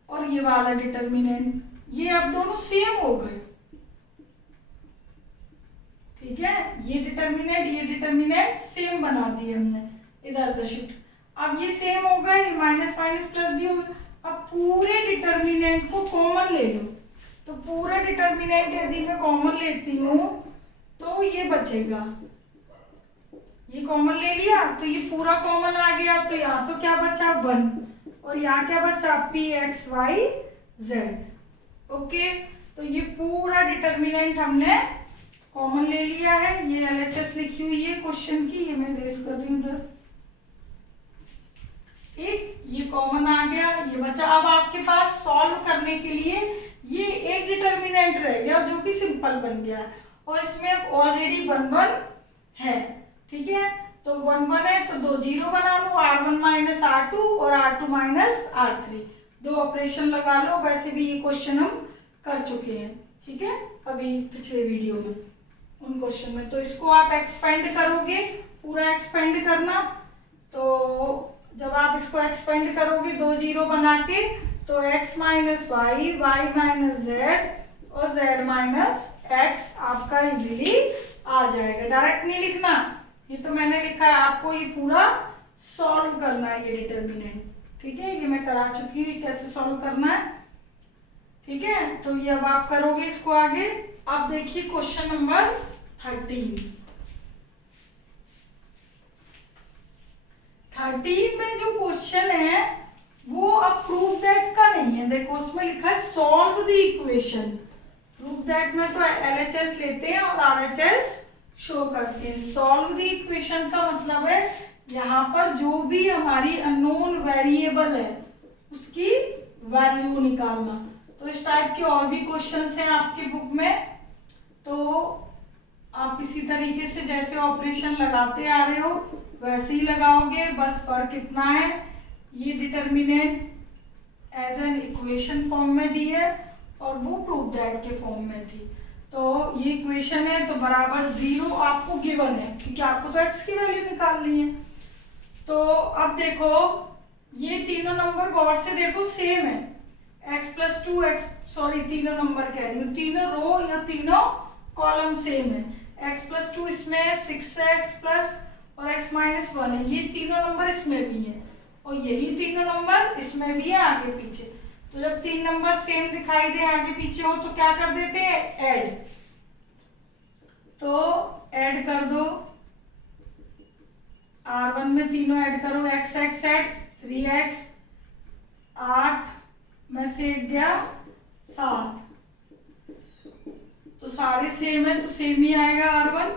और ये वाला डिटर्मिनेंट, ये अब दोनों सेम हो गए, ठीक है, ये डिटर्मिनेंट सेम बना दिए हमने इधर का शिफ्ट। अब ये सेम हो गए, माइनस माइनस प्लस भी हो गया। अब पूरे डिटर्मिनेंट को कॉमन ले लो, तो पूरा डिटर्मिनेंट यदि मैं कॉमन लेती हूँ तो ये बचेगा, ये कॉमन ले लिया तो ये पूरा कॉमन आ गया, तो यहाँ तो क्या बचा 1 और यहाँ क्या बचा p x y z. Okay, तो ये पूरा डिटर्मिनेंट हमने कॉमन ले लिया है। ये एलएचएस लिखी हुई है क्वेश्चन की, ये मैं रेस कर रही हूँ इधर, ठीक, ये कॉमन आ गया, ये बचा। अब आपके पास सॉल्व करने के लिए ये एक डिटर्मिनेंट रह गया जो कि सिंपल बन गया, और इसमें अब ऑलरेडी 1 1 है, ठीक है, तो 1 1 है तो 2 0 बना लो, R1 माइनस R2 और R2 माइनस R3, 2 ऑपरेशन लगा लो। वैसे भी ये क्वेश्चन हम कर चुके हैं, ठीक है, अभी पिछले वीडियो में उन क्वेश्चन में। तो इसको आप एक्सपेंड करोगे, पूरा एक्सपेंड करना, तो जब आप इसको एक्सपेंड करोगे 2 0 बना के, तो x minus y, y minus z और z माइनस एक्स आपका इजीली आ जाएगा। डायरेक्ट नहीं लिखना, ये तो मैंने लिखा है, आपको ये पूरा सॉल्व करना है ये डिटर्मिनेंट, ठीक है, ये मैं करा चुकी हूँ कैसे सॉल्व करना है, ठीक है। तो ये अब आप करोगे इसको आगे। अब देखिए क्वेश्चन नंबर 13 में जो क्वेश्चन है वो अब प्रूव दैट का नहीं है, देखो उसमें लिखा है solve the equation. Prove that में तो एलएचएस लेते हैं और आरएचएस शो करते हैं। सॉल्व द इक्वेशन का मतलब है यहाँ पर जो भी हमारी अननोन वेरिएबल है उसकी वैल्यू निकालना। तो इस टाइप के और भी क्वेश्चंस हैं आपके बुक में, तो आप इसी तरीके से जैसे ऑपरेशन लगाते आ रहे हो वैसे ही लगाओगे, बस फर्क इतना है ये determinant as an equation form में दी है और वो प्रूव दैट के फॉर्म में थी। तो ये इक्वेशन है तो बराबर 0 आपको गिवन है, क्योंकि आपको तो x की वैल्यू निकालनी है। तो अब देखो ये तीनों नंबर गौर से देखो सेम है, x प्लस 2x, सॉरी तीनों नंबर कह रही हूँ, तीनों रो या तीनों कॉलम सेम है। x प्लस 2 इसमें 6x प्लस और x माइनस 1 है, ये तीनों नंबर इसमें भी है और यही तीनों नंबर इसमें भी है आगे पीछे। तो जब 3 नंबर सेम दिखाई दे आगे पीछे हो तो क्या कर देते हैं, ऐड। तो ऐड कर दो, R1 में तीनों ऐड करो, x x x 3x 8 में से 1 गया 7, तो सारे सेम है तो सेम ही आएगा R1,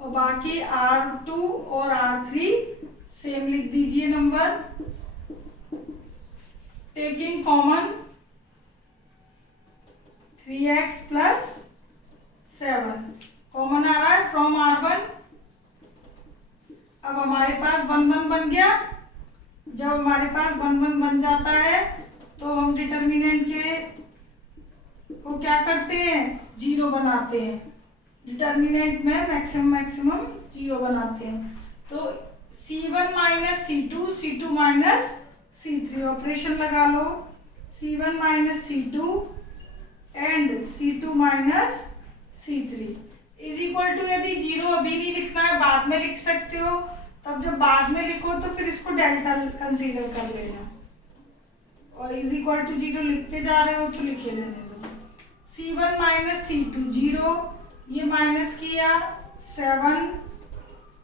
और बाकी R2 और R3 सेम लिख दीजिए number. Taking common 3x plus 7 common आ रहा है फ्रॉम R1। अब हमारे पास 1 1 बन गया। जब हमारे पास 1 1 बन जाता है तो हम डिटर्मिनेंट के को क्या करते हैं, 0 बनाते हैं। डिटर्मिनेंट में मैक्सिमम 0 बनाते हैं। तो C1 minus C2, C2 minus C3 operation लगा लो। C1 minus C2 and C2 minus C3 is equal to, यदि 0 अभी नहीं लिखना है बाद में लिख सकते हो, तब जब बाद में लिखो तो फिर इसको डेल्टा कंसीडर कर लेना, और इज इक्वल टू 0 लिखते जा रहे हो तो लिखे रहने दो। C1 माइनस C2 0, ये माइनस किया 7,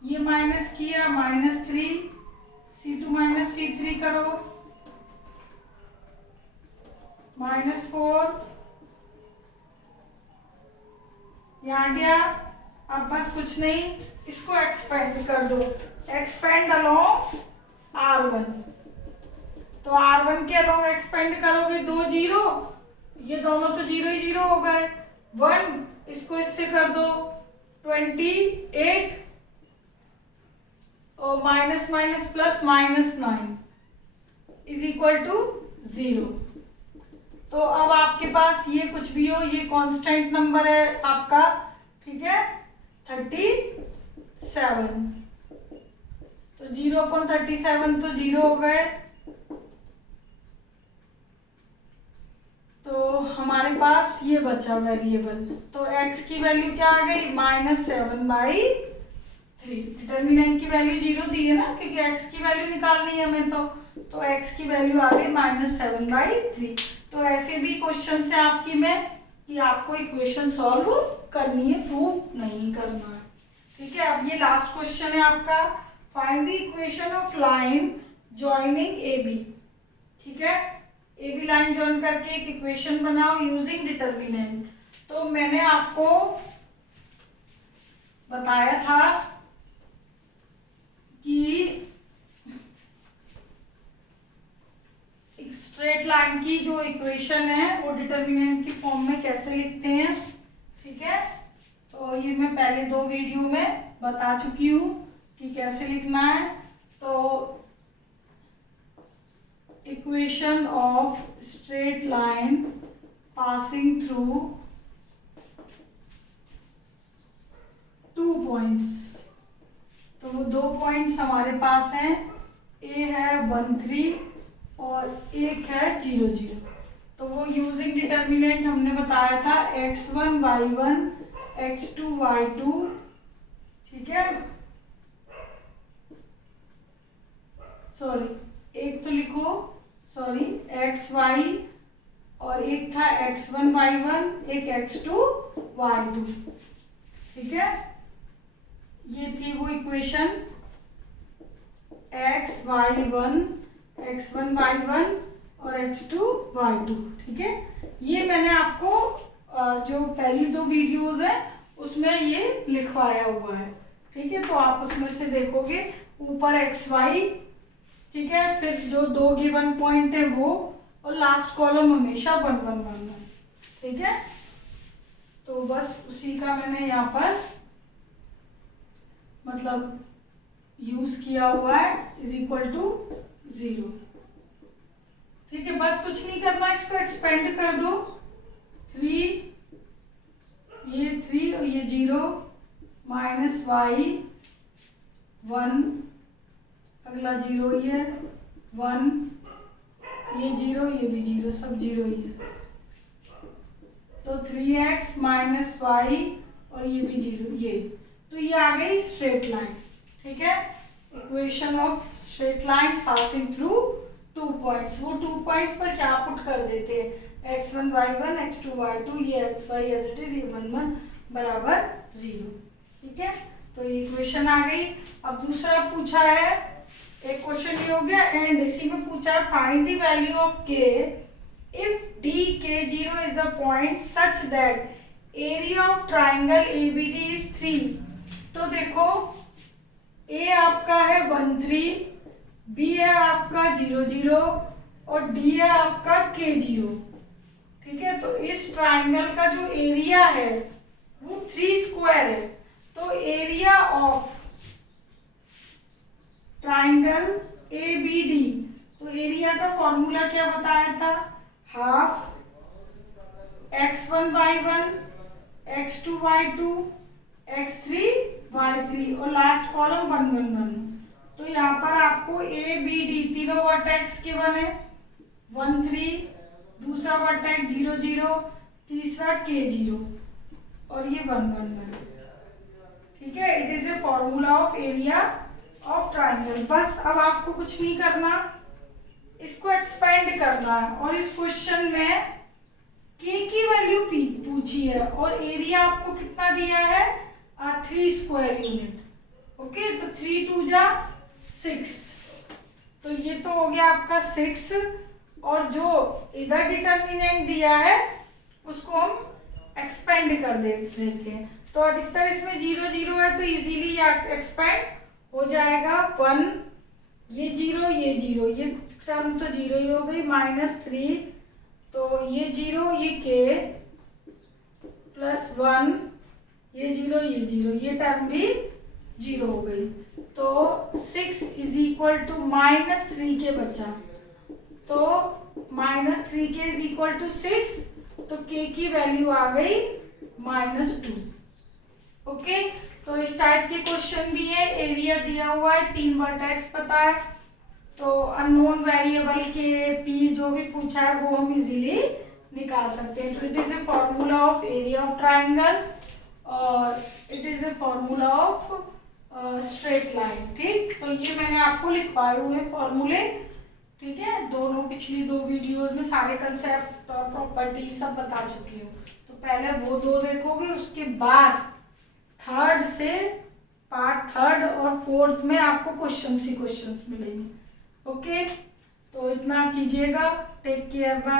ये माइनस किया -3, C2 माइनस C3 करो -4, ये आ गया। अब बस कुछ नहीं, इसको एक्सपेंड कर दो, एक्सपेंड अलोंग R1। तो R1 के अलोंग एक्सपेंड करोगे 2 0, ये दोनों तो 0 ही 0 हो गए। 1, इसको इससे कर दो 28, और minus minus plus -9 is equal to 0। तो अब आपके पास ये कुछ भी हो, ये कांस्टेंट नंबर है आपका, ठीक है, 37। तो 0/37 तो 0 हो गए। तो हमारे पास ये बचा वेरिएबल, तो x की वैल्यू क्या आ गई, -7/3। डिटर्मिनेंट की वैल्यू 0 दी है ना, क्योंकि x की वैल्यू निकालनी है हमें, तो x की वैल्यू आ गई -7/3। तो ऐसे भी क्वेश्चन से आपकी में कि आपको इक्वेशन सॉल्व करनी है, प्रूफ नहीं करना है, ठीक है। अब ये लास्ट क्वेश्चन है आपका, find the equation of line joining AB, ठीक है। AB लाइन जॉइन करके एक इक्वेशन बनाओ यूजिंग डिटर्मिनेंट। तो मैंने आपको बताया था कि स्ट्रेट लाइन की जो इक्वेशन है वो डिटर्मिनेंट की फॉर्म में कैसे लिखते हैं, ठीक है। तो ये मैं पहले 2 वीडियो में बता चुकी हूँ कि कैसे लिखना है। तो equation of straight line passing through 2 points, तो वो 2 पॉइंट्स हमारे पास हैं, ए है 1 3 और एक है 0 0। तो वो यूजिंग डिटर्मिनेंट हमने बताया था x1 y1 x2 y2, ठीक है। सॉरी एक तो लिखो, सॉरी x y, और एक था x1 y1 एक x2 y2, ठीक है। ये थी वो इक्वेशन x1 y1 और x2 y2, ठीक है। ये मैंने आपको जो पहली 2 वीडियोस है उसमें ये लिखवाया हुआ है, ठीक है। तो आप उसमें से देखोगे, ऊपर xy, ठीक है, फिर जो 2 गिवन पॉइंट है वो, और लास्ट कॉलम हमेशा 1 1 1 1, ठीक है। तो बस उसी का मैंने यहाँ पर मतलब यूज किया हुआ है, इज इक्वल टू 0, ठीक है। बस कुछ नहीं करना, इसको एक्सपेंड कर दो 3, ये 3 और ये 0 माइनस y 1, अगला 0 ही है 1, ये 0 ये भी 0, सब 0 ही है। तो 3x माइनस y और ये भी 0, ये तो ये आ गई स्ट्रेट लाइन, ठीक है। Equation of straight line passing through 2 points, वो 2 पॉइंट्स पर क्या पुट कर देते हैं, x1 y1 x2 y2, ये xy एज इट इज, ये 1 1 बराबर 0। ठीक है, तो ये इक्वेशन आ गई। अब दूसरा पूछा है, एक क्वेश्चन ये हो गया, एंड इसी में पूछा है find the value of k if DK0 is a point such that area of triangle ABD is 3। तो देखो A आपका है 1 3, B है आपका 0 0 और D है आपका K0। ठीक है, तो इस ट्राइंगल का जो एरिया है वो 3 स्क्वायर है। तो एरिया ऑफ ट्राइंगल ABD, तो एरिया का फॉर्मूला क्या बताया था, half x1 y1 x2 y2 x3 y3 और लास्ट कॉलम 1 1 1। तो यहाँ पर आपको ABD तीनों वर्टेक्स के बने, 1 3, दूसरा वर्टेक्स 0 0, तीसरा K0 और ये 1 1 1। ठीक है, it is a formula of area of triangle. बस अब आपको कुछ नहीं करना, इसको एक्सपेंड करना है और इस क्वेश्चन में k की वैल्यू पूछी है और एरिया आपको कितना दिया है, 3 स्क्वायर यूनिट। ओके, तो 3 2 जा 6, तो ये तो हो गया आपका 6 और जो इधर डिटर्मिनेंट दिया है उसको हम एक्सपेंड कर देते हैं। तो अधिकतर इसमें 0 0 है तो इजीली एक्सपेंड हो जाएगा। 1, ये 0 ये 0, ये टर्म तो 0 ही हो गई, -3, तो ये 0 ये k प्लस 1, ये 0 ये 0, ये टर्म भी 0 हो गई। तो 6 इज इक्वल टू -3 के बचा, तो -3 के इज इक्वल टू 6, तो k की वैल्यू आ गई -2। ओके, तो इस टाइप के क्वेश्चन भी है, एरिया दिया हुआ है, 3 वर्टेक्स पता है, तो अननोन वेरिएबल के पी जो भी पूछा है वो हम इजीली निकाल सकते हैं। तो it is a formula of area of triangle और it is a formula of straight line. ठीक, तो ये मैंने आपको लिखवाए हुए फॉर्मूले। ठीक है, दोनों पिछली 2 वीडियोस में सारे कंसेप्ट और प्रॉपर्टीज सब बता चुकी हूँ। तो पहले वो 2 देखोगे, उसके बाद थर्ड से पार्ट 3 और 4 में आपको क्वेश्चंस ही क्वेश्चंस मिलेंगे। ओके, तो इतना कीजिएगा। Take care, bye.